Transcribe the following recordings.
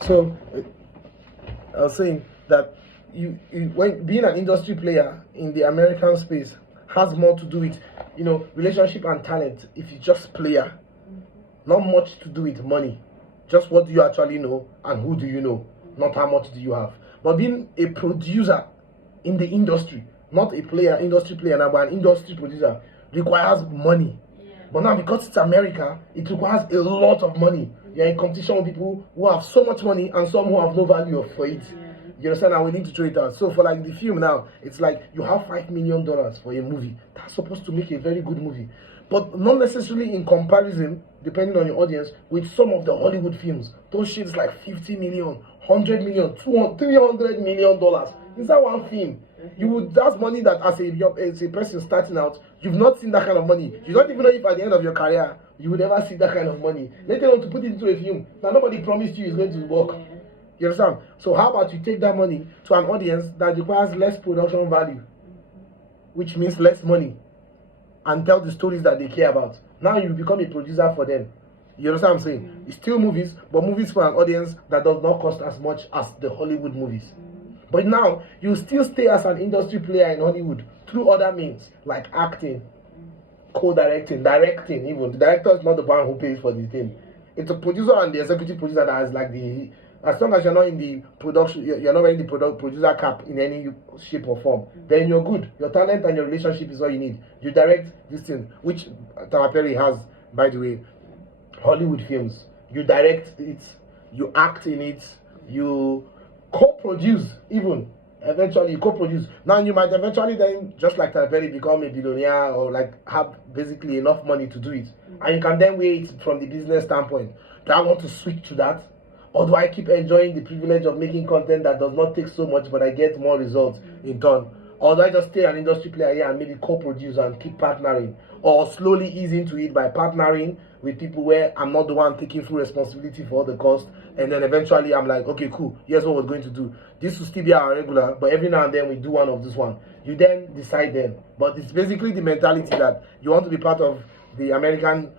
So I was saying that when being an industry player in the American space has more to do with relationship and talent. If you're just player, not much to do with money, just what do you actually know and who do you know, not how much do you have. But being a producer in the industry, not a player, industry player now, but an industry producer, requires money. But now, because it's America, it requires a lot of money. You're in competition with people who have so much money and some who have no value for it. You understand? And we need to throw it out. So for like the film now, it's like you have $5 million for a movie. That's supposed to make a very good movie. But not necessarily in comparison, depending on your audience, with some of the Hollywood films. Those shits like 50 million, 100 million, 200, $300 million. Is that one film? You would, that's money that as a person starting out, you've not seen that kind of money. You don't even know if at the end of your career you would ever see that kind of money. Let alone to put it into a film that nobody promised you is going to work. You understand? So how about you take that money to an audience that requires less production value, which means less money, and tell the stories that they care about. Now you become a producer for them. You understand what I'm saying? It's still movies, but movies for an audience that does not cost as much as the Hollywood movies. But now, you still stay as an industry player in Hollywood through other means, like acting, co-directing, directing even. The director is not the one who pays for the thing. It's a producer and the executive producer that has like the... As long as you're not in the production, you're not wearing the producer cap in any shape or form, then you're good. Your talent and your relationship is all you need. You direct this thing, which Tyler Perry has, by the way, Hollywood films. You direct it, you act in it, you co-produce even. Eventually you co-produce. Now you might eventually then, just like Tyler Perry, become a billionaire or like have basically enough money to do it. And you can then weigh it from the business standpoint. Do I want to switch to that? Or do I keep enjoying the privilege of making content that does not take so much but I get more results in turn? Or do I just stay an industry player here and maybe co-produce and keep partnering? Or slowly ease into it by partnering with people where I'm not the one taking full responsibility for all the cost, and then eventually I'm like, okay, cool, here's what we're going to do. This will still be our regular, but every now and then we do one of this one. You then decide then. But it's basically the mentality that you want to be part of the American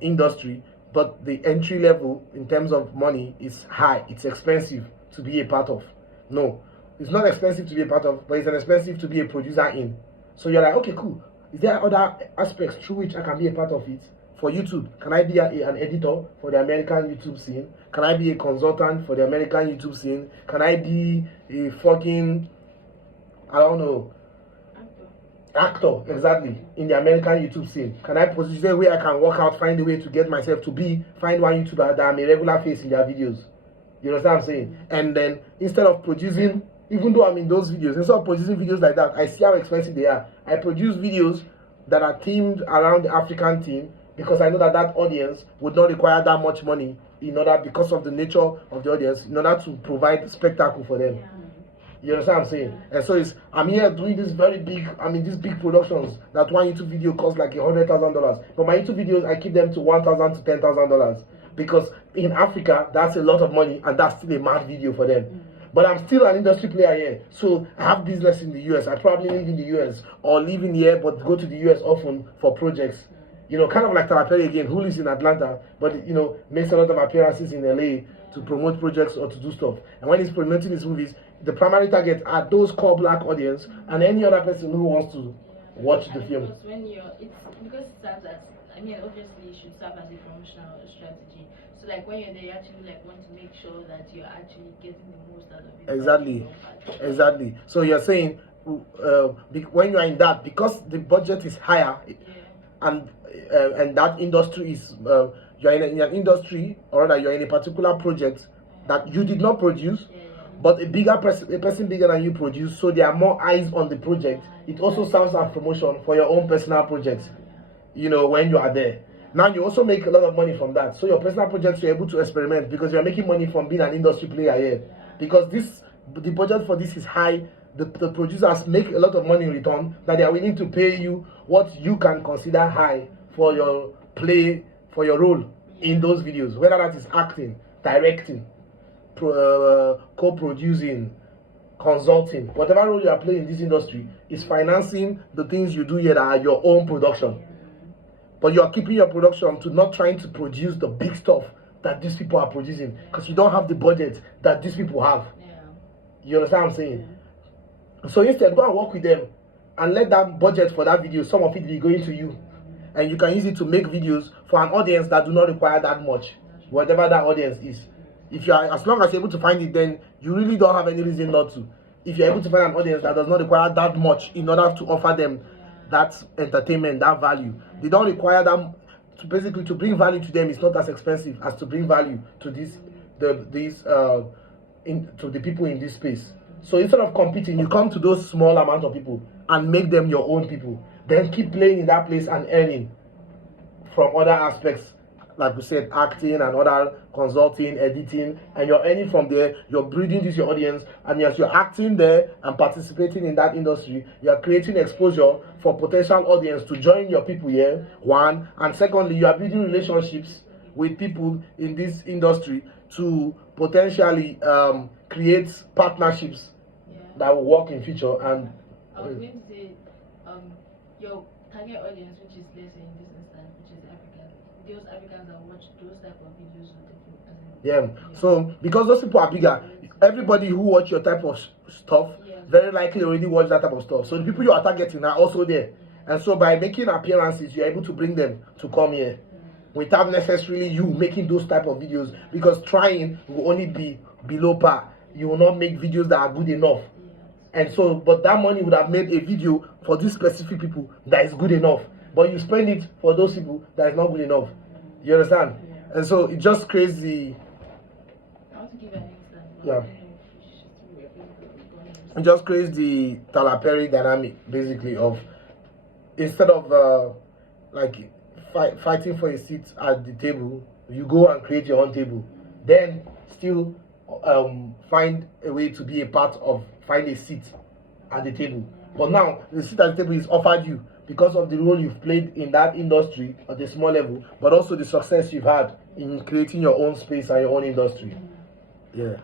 industry, but the entry level in terms of money is high. It's expensive to be a part of. No, it's not expensive to be a part of, but it's expensive to be a producer in. So you're like, okay, cool. Is there other aspects through which I can be a part of it? For YouTube, can I be an editor for the American YouTube scene? Can I be a consultant for the American YouTube scene? Can I be a fucking, I don't know, actor, exactly, in the American YouTube scene? Can I position where I can work out, find a way to get myself to find one YouTuber that I'm a regular face in their videos? You understand what I'm saying? And then instead of producing, even though I'm in those videos, instead of producing videos like that, I see how expensive they are. I produce videos that are themed around the African theme because I know that that audience would not require that much money in order, because of the nature of the audience, in order to provide spectacle for them. You understand what I'm saying? And so I'm here doing this very big, these big productions that one YouTube video costs like $100,000. But my YouTube videos, I keep them to $1,000 to $10,000 because in Africa, that's a lot of money and that's still a mad video for them. But I'm still an industry player here. So I have business in the US. I probably live in the US or live in here but go to the US often for projects. Kind of like Tyler Perry again, who lives in Atlanta, but makes a lot of appearances in LA to promote projects or to do stuff. And when he's promoting his movies, the primary target are those core black audience and any other person who wants to watch the film. Because it serves as, obviously it should serve as a promotional strategy. So like when you're there, you actually like want to make sure that you're actually getting the most out of it. Exactly. So you're saying when you're in that, because the budget is higher, and that industry is you're in an industry, or rather you're in a particular project that you did not produce, but a person bigger than you produced, so there are more eyes on the project. It also serves as promotion for your own personal projects, when you are there. Now you also make a lot of money from that, so your personal projects, you're able to experiment because you're making money from being an industry player here. Because the budget for this is high. The producers make a lot of money in return, that they are willing to pay you what you can consider high for your role in those videos, whether that is acting, directing, co-producing, consulting, whatever role you are playing in this industry is financing the things you do here that are your own production. but you are keeping your production to not trying to produce the big stuff that these people are producing because you don't have the budget that these people have. Yeah. You understand what I'm saying? So instead, go and work with them and let that budget for that video, some of it be going to you. And you can use it to make videos for an audience that do not require that much, whatever that audience is. If you are, as long as you're able to find it, then you really don't have any reason not to. If you're able to find an audience that does not require that much in order to offer them that entertainment, that value, they don't require them to basically to bring value to them. It's not as expensive as to bring value to to the people in this space. So instead of competing, you come to those small amount of people and make them your own people. Then keep playing in that place and earning from other aspects, like we said, acting and other consulting, editing, and you're earning from there. You're breeding this your audience, and as you're acting there and participating in that industry, you're creating exposure for potential audience to join your people here. One, and secondly, you are building relationships with people in this industry to potentially create partnerships that will work in future. And I was going to say, your target audience, which is, let's say in this instance, which is Africans, those Africans that watch those type of videos with yeah. So because those people are bigger, everybody who watch your type of stuff very likely already watch that type of stuff. So the people you are targeting are also there, and so by making appearances, you're able to bring them to come here without necessarily you making those type of videos, because trying will only be below par. You will not make videos that are good enough. And so, but that money would have made a video for these specific people that is good enough. But you spend it for those people that is not good enough. You understand? Yeah. And so it just creates the. I want to give an example. Yeah. It just creates the Tyler Perry dynamic, basically, of instead of fighting for a seat at the table, you go and create your own table. Then still find a way to be a part of. Find a seat at the table. But now the seat at the table is offered you because of the role you've played in that industry at a small level, but also the success you've had in creating your own space and your own industry. Yeah.